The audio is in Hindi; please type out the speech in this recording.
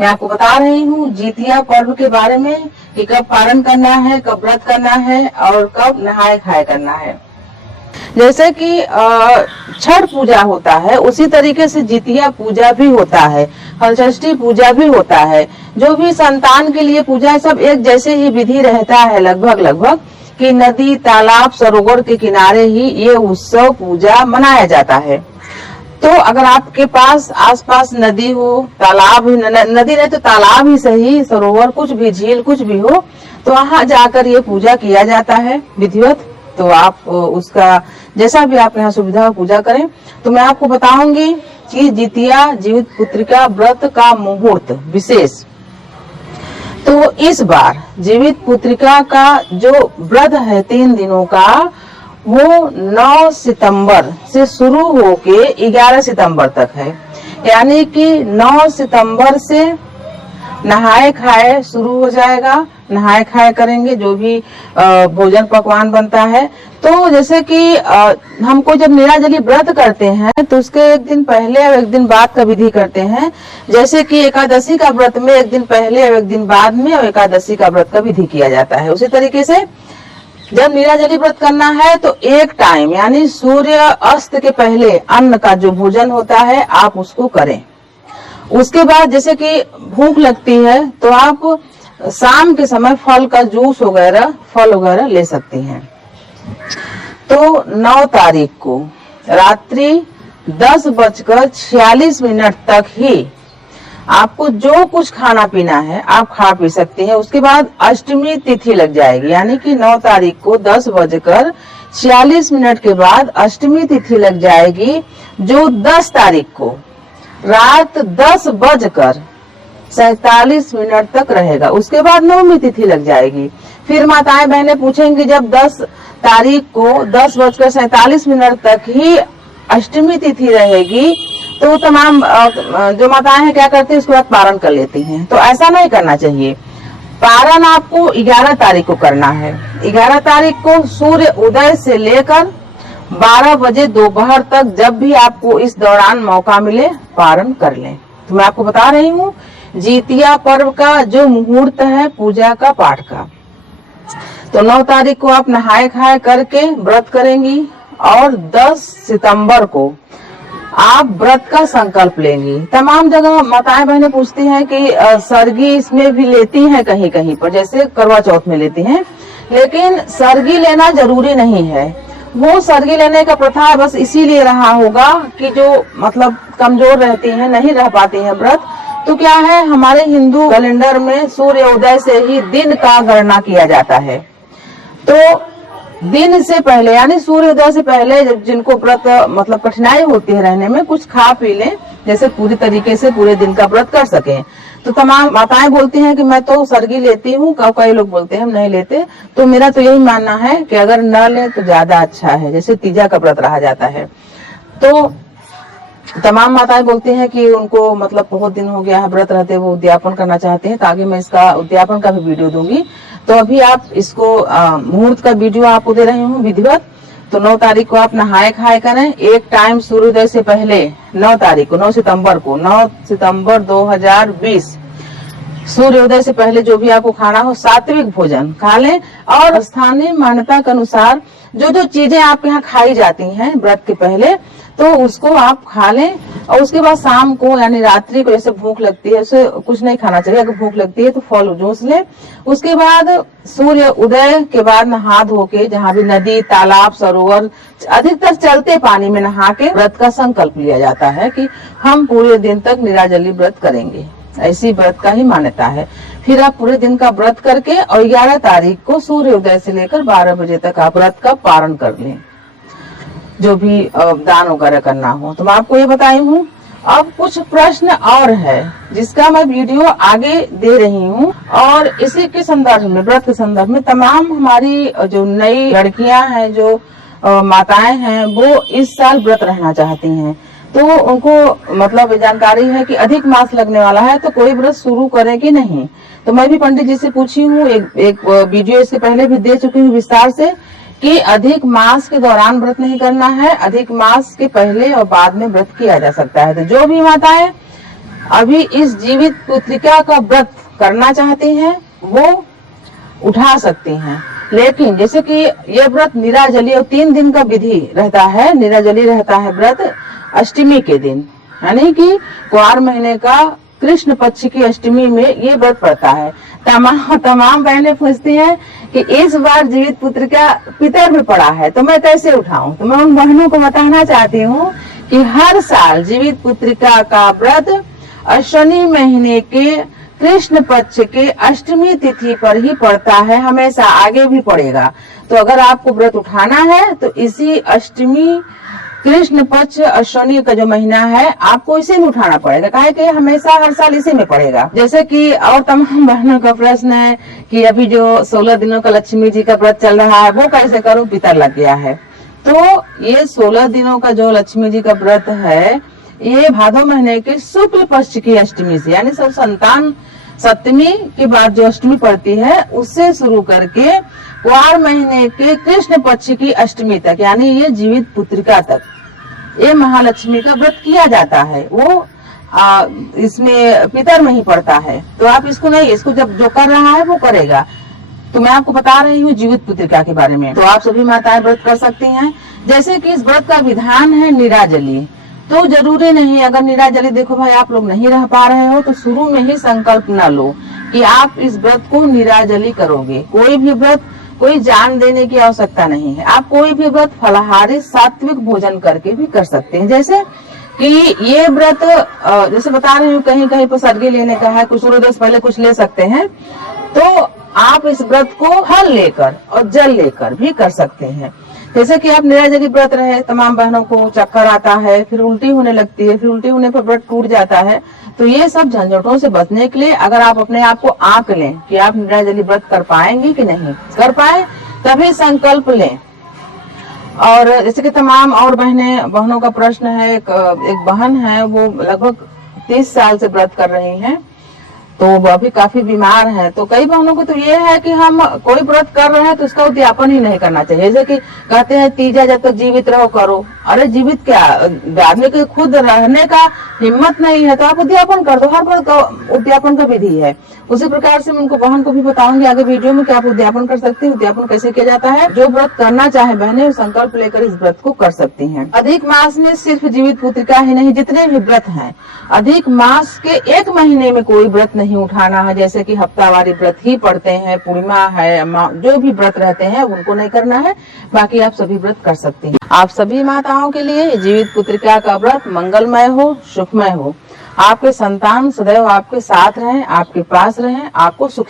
मैं आपको बता रही हूँ जितिया पर्व के बारे में कि कब पारण करना है, कब व्रत करना है और कब नहाए खाए करना है। जैसे कि छठ पूजा होता है उसी तरीके से जितिया पूजा भी होता है, हलषष्ठी पूजा भी होता है। जो भी संतान के लिए पूजा है सब एक जैसे ही विधि रहता है लगभग कि नदी तालाब सरोवर के किनारे ही ये उत्सव पूजा मनाया जाता है। तो अगर आपके पास आसपास नदी हो, तालाब, नदी नहीं तो तालाब ही सही, सरोवर कुछ भी, झील कुछ भी हो, तो वहां जाकर ये पूजा किया जाता है विधिवत। तो आप उसका जैसा भी आप यहाँ सुविधा हो पूजा करें। तो मैं आपको बताऊंगी कि जितिया जीवित पुत्रिका व्रत का मुहूर्त विशेष। तो इस बार जीवित पुत्रिका का जो व्रत है 3 दिनों का, वो 9 सितंबर से शुरू होके 11 सितंबर तक है। यानी कि 9 सितंबर से नहाए खाए शुरू हो जाएगा। नहाए खाए करेंगे, जो भी भोजन पकवान बनता है। तो जैसे कि हमको जब नीराजली व्रत करते हैं तो उसके एक दिन पहले और एक दिन बाद का विधि करते हैं। जैसे कि एकादशी का व्रत में एक दिन पहले और एक दिन बाद में और एकादशी का व्रत का विधि किया जाता है। उसी तरीके से जब नीराजली व्रत करना है तो एक टाइम यानी सूर्य अस्त के पहले अन्न का जो भोजन होता है आप उसको करें। उसके बाद जैसे कि भूख लगती है तो आप शाम के समय फल का जूस वगैरह, फल वगैरह ले सकती हैं। तो 9 तारीख को रात्रि 10:46 तक ही आपको जो कुछ खाना पीना है आप खा पी सकती हैं। उसके बाद अष्टमी तिथि लग जाएगी, यानी कि 9 तारीख को 10:46 के बाद अष्टमी तिथि लग जाएगी, जो 10 तारीख को रात 10:47 तक रहेगा। उसके बाद नवमी तिथि लग जाएगी। फिर माताएं बहनें पूछेंगी जब 10 तारीख को 10:47 तक ही अष्टमी तिथि रहेगी तो तमाम जो माताएं हैं क्या करती है, उसके बाद पारण कर लेती हैं। तो ऐसा नहीं करना चाहिए। पारण आपको 11 तारीख को करना है। 11 तारीख को सूर्य उदय से लेकर 12 बजे दोपहर तक जब भी आपको इस दौरान मौका मिले पारण कर लें। तो मैं आपको बता रही हूँ जितिया पर्व का जो मुहूर्त है पूजा का पाठ का। तो 9 तारीख को आप नहाए खाए करके व्रत करेंगी और 10 सितंबर को आप व्रत का संकल्प लेंगी। तमाम जगह माताएं बहनें पूछती हैं कि सरगी इसमें भी लेती हैं कहीं कहीं पर, जैसे करवा चौथ में लेती हैं, लेकिन सरगी लेना जरूरी नहीं है। वो सरगी लेने का प्रथा बस इसीलिए रहा होगा कि जो मतलब कमजोर रहती हैं, नहीं रह पाती हैं व्रत, तो क्या है हमारे हिंदू कैलेंडर में सूर्य उदय से ही दिन का गणना किया जाता है। तो दिन से पहले यानी सूर्य उदय से पहले जिनको व्रत मतलब कठिनाई होती है रहने में, कुछ खा पी लें जैसे पूरी तरीके से पूरे दिन का व्रत कर सकें। तो तमाम माताएं बोलती हैं कि मैं तो सरगी लेती हूँ, कई लोग बोलते हैं हम नहीं लेते। तो मेरा तो यही मानना है कि अगर न ले तो ज्यादा अच्छा है, जैसे तीजा का व्रत रहा जाता है। तो तमाम माताएं बोलती हैं कि उनको मतलब बहुत दिन हो गया है व्रत रहते, वो उद्यापन करना चाहते हैं। तो आगे मैं इसका उद्यापन का भी वीडियो दूंगी। तो अभी आप इसको मुहूर्त का वीडियो आपको दे रही हूँ विधिवत। तो 9 तारीख को आप नहाए खाए करें। एक टाइम सूर्योदय से पहले 9 तारीख को 9 सितंबर को 9 सितंबर 2020 सूर्योदय से पहले जो भी आपको खाना हो सात्विक भोजन खा लें। और स्थानीय मान्यता के अनुसार जो जो चीजें आपके यहाँ खाई जाती हैं व्रत के पहले, तो उसको आप खा लें। और उसके बाद शाम को यानी रात्रि को जैसे भूख लगती है, उसे कुछ नहीं खाना चाहिए। अगर भूख लगती है तो फल जूस लें। उसके बाद सूर्य उदय के बाद नहा धो के, जहाँ भी नदी तालाब सरोवर, अधिकतर चलते पानी में नहा के व्रत का संकल्प लिया जाता है कि हम पूरे दिन तक निराजली व्रत करेंगे। ऐसी व्रत का ही मान्यता है। फिर आप पूरे दिन का व्रत करके और 11 तारीख को सूर्य उदय से लेकर 12 बजे तक आप व्रत का पारण कर लें, जो भी दान वगैरह करना हो। तो मैं आपको ये बताई हूँ। अब कुछ प्रश्न और है जिसका मैं वीडियो आगे दे रही हूँ, और इसी के संदर्भ में, व्रत के संदर्भ में तमाम हमारी जो नई लड़कियां हैं, जो माताएं हैं, वो इस साल व्रत रहना चाहती हैं। तो उनको मतलब जानकारी है कि अधिक मास लगने वाला है, तो कोई व्रत शुरू करे कि नहीं। तो मैं भी पंडित जी से पूछी हूँ, एक वीडियो इसके पहले भी दे चुकी हूँ विस्तार से, कि अधिक मास के दौरान व्रत नहीं करना है, अधिक मास के पहले और बाद में व्रत किया जा सकता है। तो जो भी माताएं अभी इस जीवित पुत्रिका का व्रत करना चाहती हैं वो उठा सकती हैं। लेकिन जैसे कि ये व्रत निराजली और 3 दिन का विधि रहता है, निराजली रहता है व्रत अष्टमी के दिन, यानी कि कुआर महीने का कृष्ण पक्ष की अष्टमी में ये व्रत पड़ता है। तमाम बहनें पूछती हैं कि इस बार जीवित पुत्रिका पितर में पड़ा है तो मैं कैसे उठाऊं। तो मैं उन बहनों को बताना चाहती हूँ कि हर साल जीवित पुत्रिका का व्रत अश्विनी महीने के कृष्ण पक्ष के अष्टमी तिथि पर ही पड़ता है, हमेशा आगे भी पड़ेगा। तो अगर आपको व्रत उठाना है तो इसी अष्टमी कृष्ण पक्ष अश्विनी का जो महीना है आपको इसी में उठाना पड़ेगा, काहे कि हमेशा हर साल इसी में पड़ेगा। जैसे कि और तमाम बहनों का प्रश्न है कि अभी जो 16 दिनों का लक्ष्मी जी का व्रत चल रहा है वो कैसे करूं, पितर लग गया है। तो ये 16 दिनों का जो लक्ष्मी जी का व्रत है ये भादो महीने के शुक्ल पक्ष की अष्टमी से, यानी सब संतान सप्तमी के बाद जो अष्टमी पड़ती है उससे शुरू करके कुआर महीने के कृष्ण पक्ष की अष्टमी तक, यानी ये जीवित पुत्रिका तक ये महालक्ष्मी का व्रत किया जाता है। वो इसमें पितर में ही पड़ता है। तो आप इसको नहीं, इसको जब जो कर रहा है वो करेगा। तो मैं आपको बता रही हूँ जीवित पुत्रिका के बारे में। तो आप सभी माताएं व्रत कर सकती हैं। जैसे कि इस व्रत का विधान है निराजली, तो जरूरी नहीं अगर निराजली देखो भाई आप लोग नहीं रह पा रहे हो तो शुरू में ही संकल्प न लो कि आप इस व्रत को निराजली करोगे। कोई भी व्रत कोई जान देने की आवश्यकता नहीं है। आप कोई भी व्रत फलाहारी सात्विक भोजन करके भी कर सकते हैं। जैसे कि ये व्रत जैसे बता रही हूँ कहीं कहीं पर सर्गी लेने का है, कुछ सूर्योदय से पहले कुछ ले सकते हैं। तो आप इस व्रत को फल लेकर और जल लेकर भी कर सकते हैं। जैसे कि आप निराजली व्रत रहे, तमाम बहनों को चक्कर आता है, फिर उल्टी होने लगती है, फिर उल्टी होने पर व्रत टूट जाता है। तो ये सब झंझटों से बचने के लिए अगर आप अपने आप को आंक लें कि आप निराजली व्रत कर पाएंगे कि नहीं कर पाए, तभी संकल्प लें। और जैसे कि तमाम और बहनों का प्रश्न है, एक बहन है वो लगभग 30 साल से व्रत कर रही हैं, तो वो अभी काफी बीमार है। तो कई बहनों को तो ये है कि हम कोई व्रत कर रहे हैं तो उसका उद्यापन ही नहीं करना चाहिए। जैसे कि कहते हैं तीजा जब तक जीवित रहो करो। अरे जीवित क्या, आदमी के खुद रहने का हिम्मत नहीं है तो आप उद्यापन कर दो। हर व्रत का उद्यापन का विधि है। उसी प्रकार से मैं उनको बहन को भी बताऊंगी आगे वीडियो में कि आप उद्यापन कर सकते हैं। उद्यापन कैसे किया जाता है, जो व्रत करना चाहे बहने संकल्प लेकर इस व्रत को कर सकती हैं। अधिक मास में सिर्फ जीवित पुत्रिका ही नहीं, जितने भी व्रत हैं अधिक मास के 1 महीने में कोई व्रत नहीं उठाना है। जैसे कि हफ्तावारी व्रत ही पढ़ते हैं, पूर्णिमा है, जो भी व्रत रहते हैं उनको नहीं करना है, बाकी आप सभी व्रत कर सकते हैं। आप सभी माताओं के लिए जीवित पुत्रिका का व्रत मंगलमय हो, सुखमय हो। आपके संतान सदैव आपके साथ रहें, आपके पास रहें, आपको सुख